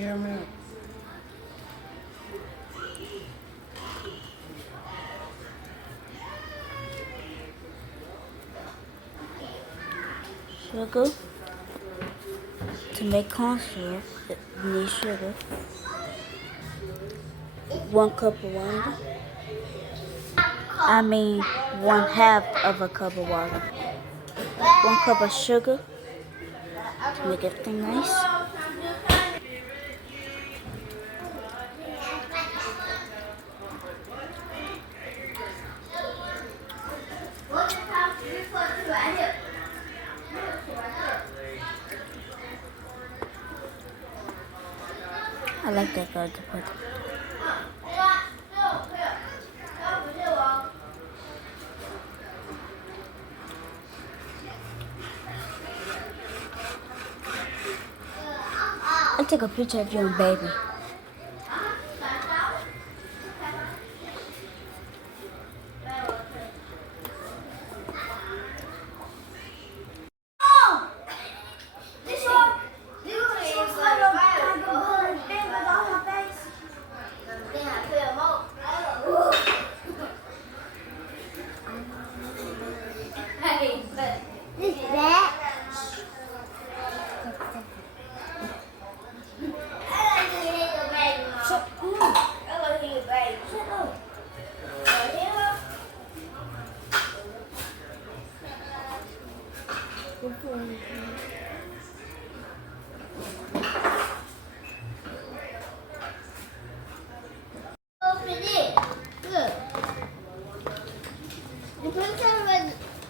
Caramel. Sugar. To make corn syrup, you need sugar. 1 cup of water. 1/2 of a cup of water. 1 cup of sugar to make everything nice. I like that guard to put. I took a picture of you and baby.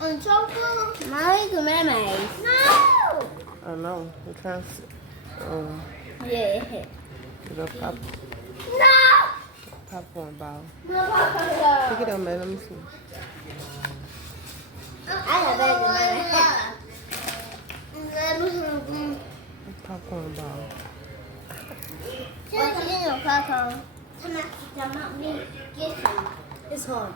On chocolate? Mommy, mayonnaise. No! I know. I'm trying to. Yeah. Get a No! popcorn ball. No popcorn. Pick it up, man. Let me see. I got that. Popcorn ball. What's in your popcorn? It's hard.